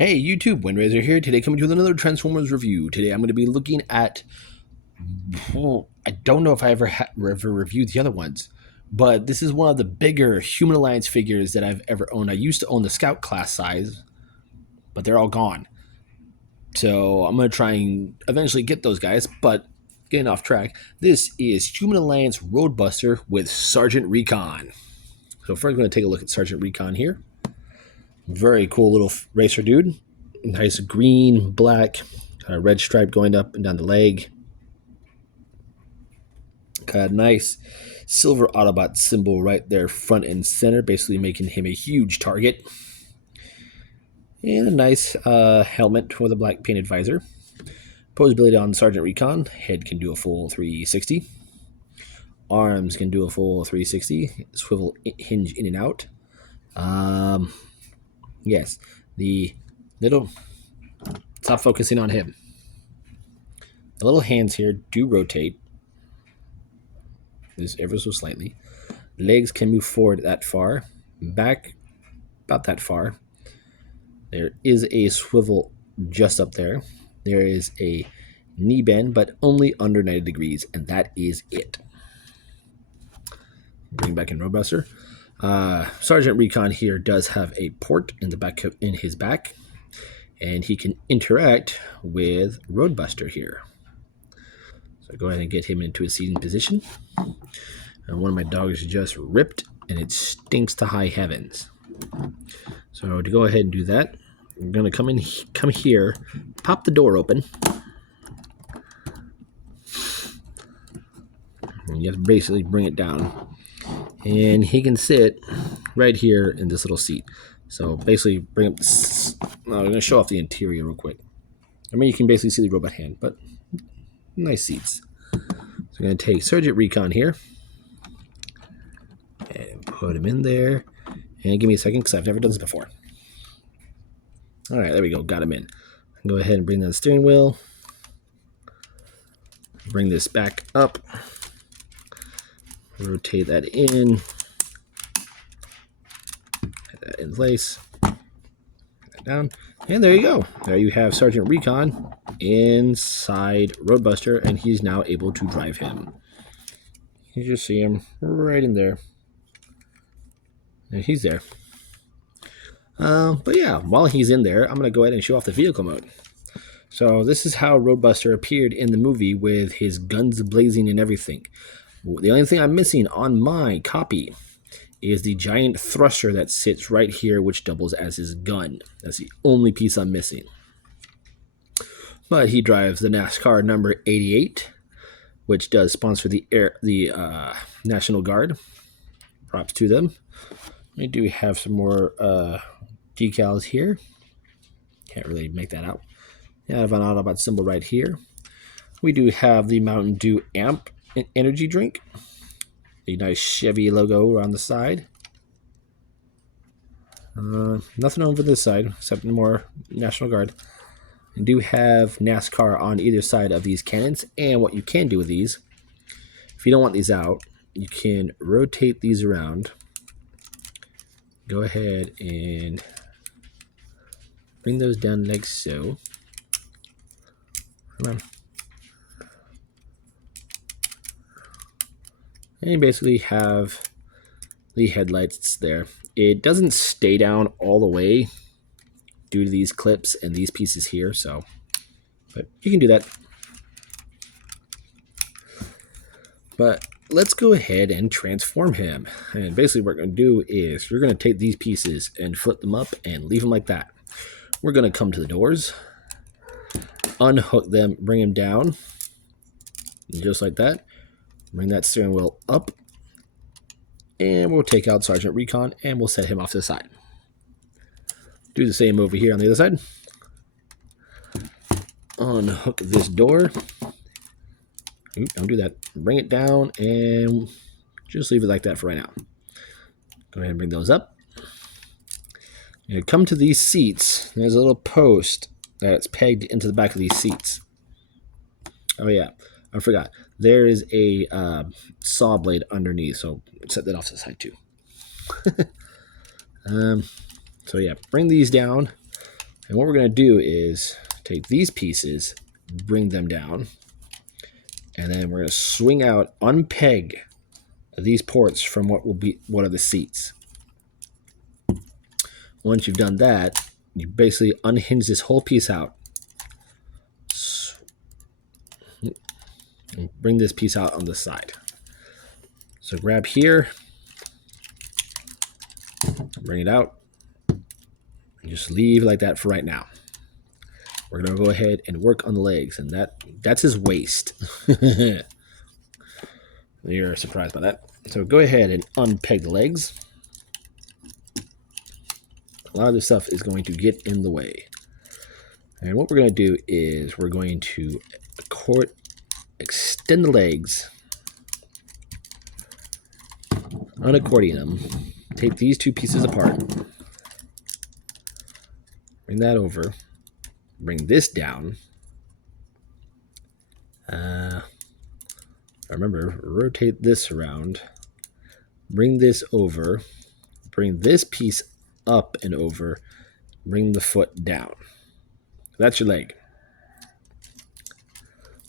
Hey YouTube, Windraiser here. Today coming to you with another Transformers review. Today I'm going to be looking at, I don't know if I ever reviewed the other ones, but this is one of the bigger Human Alliance figures that I've ever owned. I used to own the Scout class size, but they're all gone. So I'm going to try and eventually get those guys, but getting off track, this is Human Alliance Roadbuster with Sergeant Recon. So first I'm going to take a look at Sergeant Recon here. Very cool little racer dude. Nice green, black, red stripe going up and down the leg. Got a nice silver Autobot symbol right there front and center, basically making him a huge target. And a nice helmet with a black painted visor. Posability on Sergeant Recon. Head can do a full 360. Arms can do a full 360. Swivel hinge in and out. Yes, the little... Stop focusing on him. The little hands here do rotate. This ever so slightly. Legs can move forward that far. Back about that far. There is a swivel just up there. There is a knee bend, but only under 90 degrees, and that is it. Bring back in Roadbuster. Sergeant Recon here does have a port in the back in his back, and he can interact with Roadbuster here. So go ahead and get him into a seating position. And one of my dogs just ripped, and it stinks to high heavens. So to go ahead and do that, I'm gonna come here, pop the door open. And you have to basically bring it down. And he can sit right here in this little seat. So basically bring up this. I'm going to show off the interior real quick. I mean, you can basically see the robot hand, but nice seats. So I'm going to take Sergeant Recon here and put him in there. And give me a second because I've never done this before. All right, there we go. Got him in. Go ahead and bring down the steering wheel. Bring this back up. Rotate that in. Put that in place. Put that down. And there you go. There you have Sergeant Recon inside Roadbuster, and he's now able to drive him. You just see him right in there. And he's there. But yeah, while he's in there, I'm going to go ahead and show off the vehicle mode. So this is how Roadbuster appeared in the movie with his guns blazing and everything. The only thing I'm missing on my copy is the giant thruster that sits right here, which doubles as his gun. That's the only piece I'm missing. But he drives the NASCAR number 88, which does sponsor the National Guard. Props to them. We do have some more decals here. Can't really make that out. I have an Autobot symbol right here. We do have the Mountain Dew Amp energy drink. A nice Chevy logo on the side. Nothing over this side except more National Guard. And do have NASCAR on either side of these cannons. And what you can do with these, if you don't want these out, you can rotate these around. Go ahead and bring those down like so. Come on. And you basically have the headlights there. It doesn't stay down all the way due to these clips and these pieces here, so, but you can do that. But let's go ahead and transform him. And basically what we're going to do is we're going to take these pieces and flip them up and leave them like that. We're going to come to the doors, unhook them, bring them down, just like that. Bring that steering wheel up, and we'll take out Sergeant Recon, and we'll set him off to the side. Do the same over here on the other side. Unhook this door. Ooh, don't do that. Bring it down, and just leave it like that for right now. Go ahead and bring those up. And come to these seats. There's a little post that's pegged into the back of these seats. Oh yeah, I forgot. There is a saw blade underneath, so set that off to the side too. So yeah, bring these down, And what we're going to do is take these pieces, bring them down, and then we're going to swing out, unpeg these ports from what are the seats. Once you've done that, you basically unhinge this whole piece out. And bring this piece out on the side. So grab here, bring it out, and just leave like that for right now. We're going to go ahead and work on the legs, and that's his waist. You're surprised by that. So go ahead and unpeg the legs. A lot of this stuff is going to get in the way. And what we're going to do is we're going to extend the legs, unaccordion them, take these two pieces apart, bring that over, bring this down. Remember, rotate this around, bring this over, bring this piece up and over, bring the foot down. That's your leg.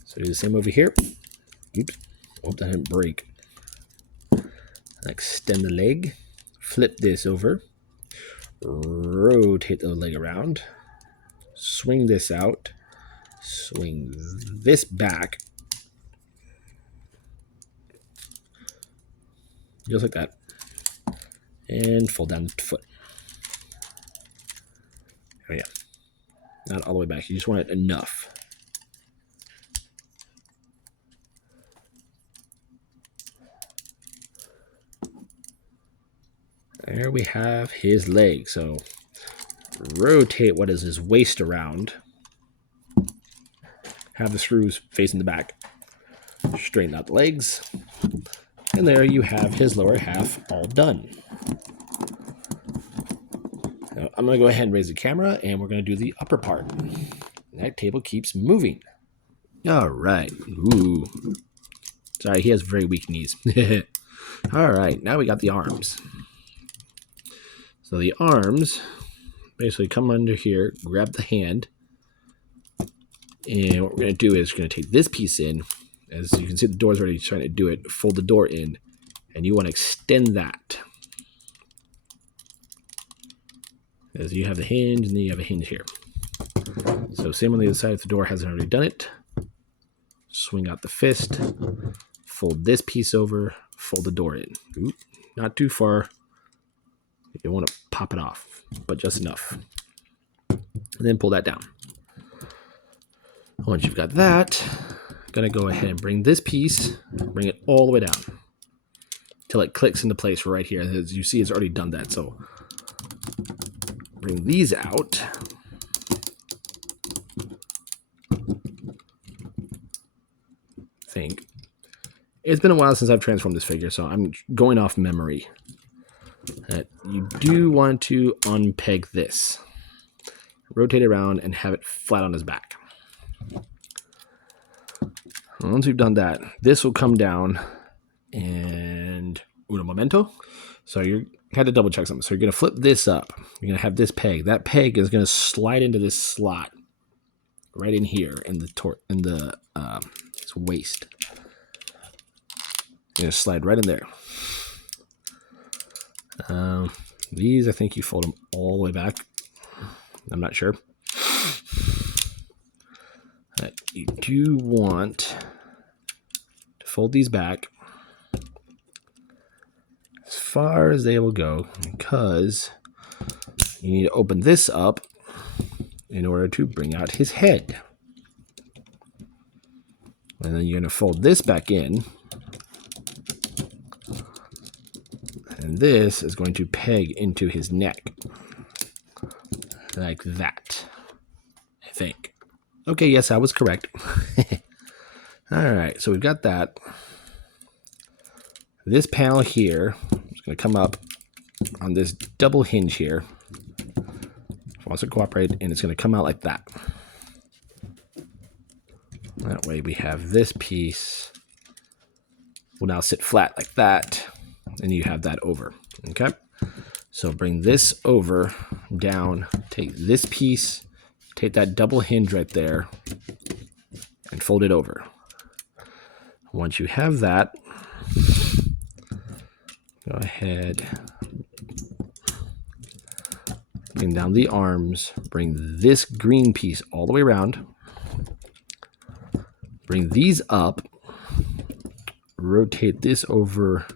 So do the same over here. Oops, hope that didn't break. Extend the leg, flip this over, rotate the leg around, swing this out, swing this back, just like that, and fold down the foot. Oh yeah, not all the way back, you just want it enough. There we have his leg. So rotate what is his waist around. Have the screws facing the back. Straighten out the legs. And there you have his lower half all done. Now, I'm going to go ahead and raise the camera, and we're going to do the upper part. That table keeps moving. All right. Ooh. Sorry, he has very weak knees. All right, now we got the arms. So the arms basically come under here, grab the hand, and what we're going to do is we're going to take this piece in. As you can see, the door's already trying to do it. Fold the door in, and you want to extend that. As you have the hinge, and then you have a hinge here. So same on the other side if the door hasn't already done it. Swing out the fist, fold this piece over, fold the door in. Ooh, not too far. You don't want to pop it off, but just enough. And then pull that down. Once you've got that, I'm going to go ahead and bring this piece, bring it all the way down till it clicks into place right here. As you see, it's already done that. So bring these out. Think. It's been a while since I've transformed this figure, so I'm going off memory. You do want to unpeg this. Rotate it around and have it flat on his back. Once we've done that, this will come down and un momento. So you had to double check something. So you're going to flip this up. You're going to have this peg. That peg is going to slide into this slot right in here in the his waist. You're going to slide right in there. These, I think you fold them all the way back. I'm not sure. You do want to fold these back as far as they will go, because you need to open this up in order to bring out his head. And then you're going to fold this back in. And this is going to peg into his neck. Like that, I think. Okay, yes, I was correct. All right, so we've got that. This panel here is going to come up on this double hinge here. It wants to cooperate, and it's going to come out like that. That way we have this piece will now sit flat like that, and you have that over, okay? So bring this over, down, take this piece, take that double hinge right there and fold it over. Once you have that, go ahead, bring down the arms, bring this green piece all the way around, bring these up, rotate this over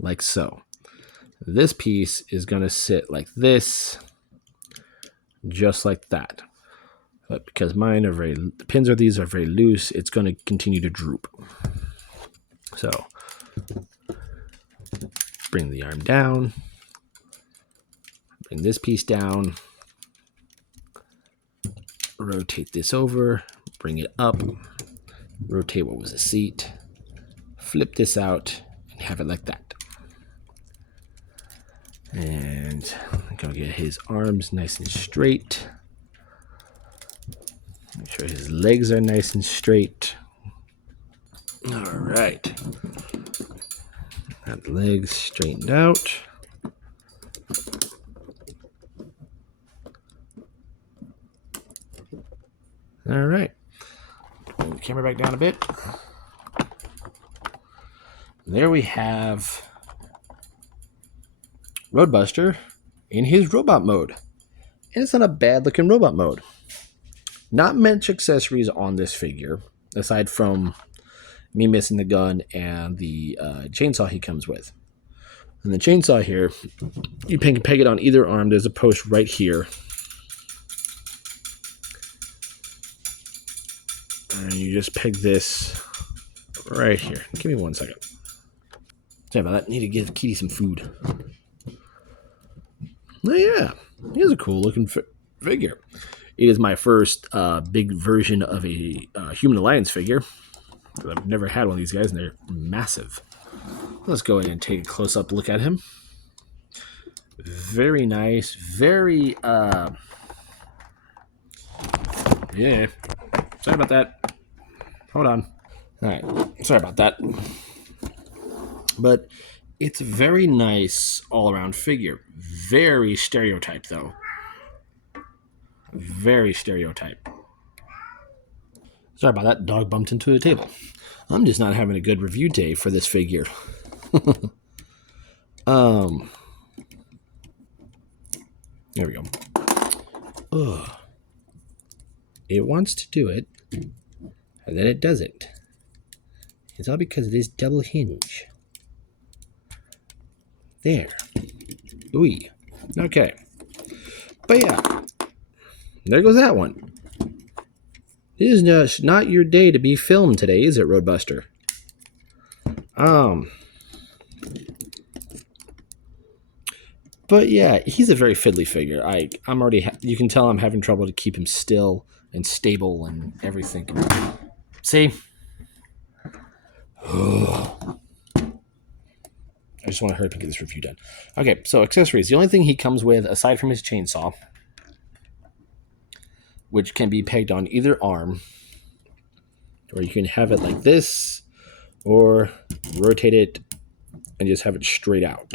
like so. This piece is going to sit like this, just like that. But because mine are the pins of these are very loose, it's going to continue to droop. So bring the arm down, bring this piece down, rotate this over, bring it up, rotate what was a seat, flip this out, and have it like that. And I'm going to get his arms nice and straight. Make sure his legs are nice and straight. All right. Got the legs straightened out. All right. Bring the camera back down a bit. There we have Roadbuster in his robot mode. And it's not a bad looking robot mode. Not much accessories on this figure, aside from me missing the gun and the chainsaw he comes with. And the chainsaw here, you can peg it on either arm. There's a post right here. And you just peg this right here. Give me 1 second. Sorry about that. Need to give Kitty some food. Oh yeah, he is a cool looking figure. It is my first big version of a Human Alliance figure. I've never had one of these guys, and they're massive. Let's go ahead and take a close-up look at him. Very nice. Very, yeah. Sorry about that. Hold on. All right. Sorry about that. But it's a very nice all-around figure. Very stereotyped, though. Very stereotyped. Sorry about that. Dog bumped into the table. I'm just not having a good review day for this figure. There we go. Ugh. It wants to do it, and then it doesn't. It's all because of this double hinge. There. Ooh. Okay. But yeah. There goes that one. This is not your day to be filmed today, is it, Roadbuster? But yeah, he's a very fiddly figure. I'm already. You can tell I'm having trouble to keep him still and stable and everything. See? I just want to hurry up and get this review done. Okay, so accessories. The only thing he comes with, aside from his chainsaw, which can be pegged on either arm, or you can have it like this, or rotate it and just have it straight out.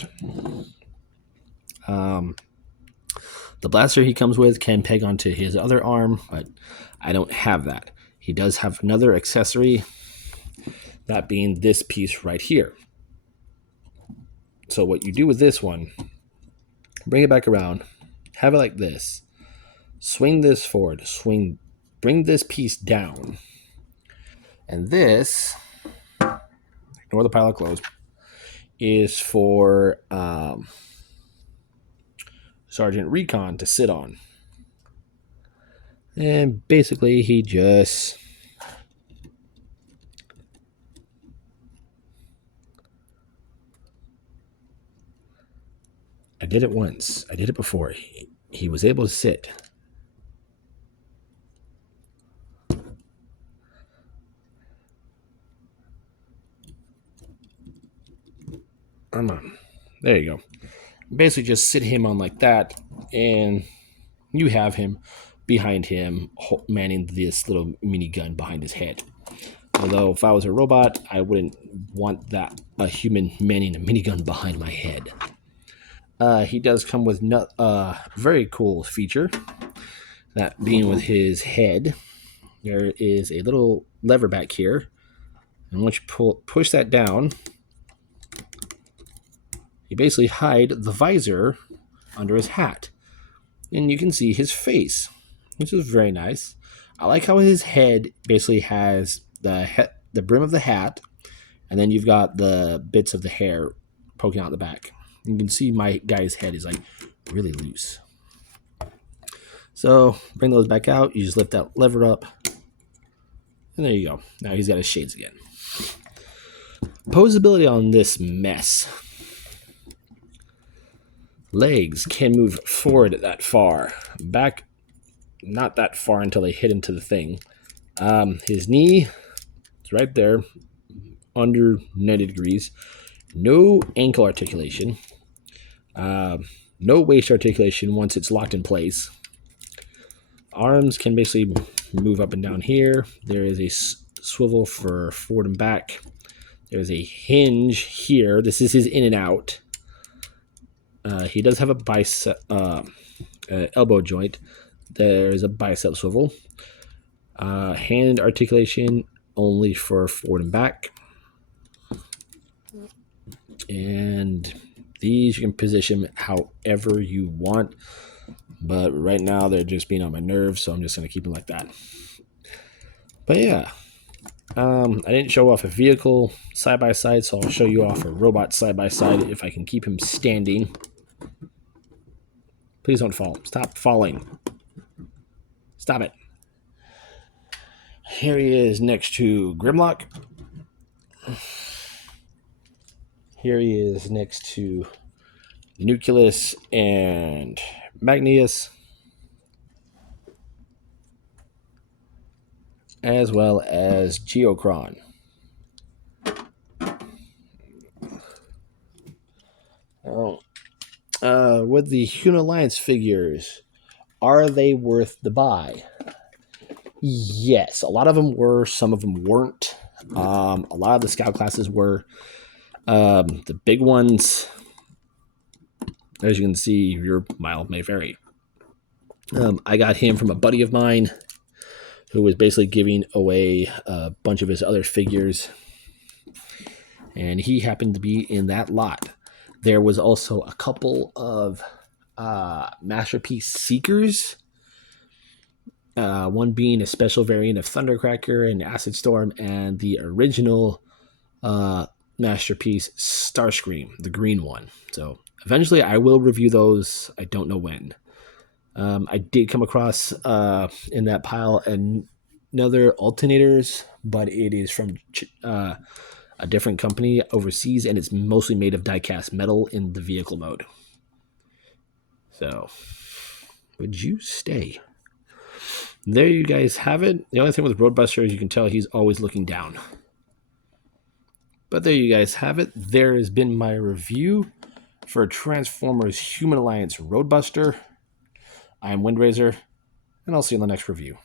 The blaster he comes with can peg onto his other arm, but I don't have that. He does have another accessory, that being this piece right here. So what you do with this one, bring it back around, have it like this, swing this forward, bring this piece down, and this, ignore the pile of clothes, is for Sergeant Recon to sit on. And basically he just I did it once. I did it before. He was able to sit. Come on. There you go. Basically just sit him on like that, and you have him behind him manning this little minigun behind his head. Although if I was a robot, I wouldn't want that, a human manning a minigun behind my head. He does come with a very cool feature. That being with his head. There is a little lever back here. And once you push that down, you basically hide the visor under his hat. And you can see his face, which is very nice. I like how his head basically has the brim of the hat, and then you've got the bits of the hair poking out the back. You can see my guy's head is like really loose. So bring those back out. You just lift that lever up, and there you go. Now he's got his shades again. Posability on this mess. Legs can move forward that far. Back, not that far until they hit into the thing. His knee is right there, under 90 degrees. No ankle articulation. No waist articulation once it's locked in place. Arms can basically move up and down here. There is a swivel for forward and back. There's a hinge here. This is his in and out. He does have a bicep, elbow joint. There's a bicep swivel. Hand articulation only for forward and back. And these you can position however you want. But right now they're just being on my nerves, so I'm just going to keep them like that. But yeah, I didn't show off a vehicle side-by-side, so I'll show you off a robot side-by-side if I can keep him standing. Please don't fall. Stop falling. Stop it. Here he is next to Grimlock. Here he is next to Nucleus and Magnius, as well as Geocron. With the Human Alliance figures, are they worth the buy? Yes, a lot of them were, some of them weren't. A lot of the scout classes were. The big ones, as you can see, your mileage may vary. I got him from a buddy of mine who was basically giving away a bunch of his other figures, and he happened to be in that lot. There was also a couple of Masterpiece Seekers, one being a special variant of Thundercracker and Acid Storm, and the original Masterpiece Starscream, the green one. So eventually I will review those. I don't know when. I did come across in that pile another alternators, but it is from a different company overseas, and it's mostly made of die-cast metal in the vehicle mode. So, would you stay? There you guys have it. The only thing with Roadbuster is you can tell he's always looking down. But there you guys have it. There has been my review for Transformers Human Alliance Roadbuster. I am Windraiser, and I'll see you in the next review.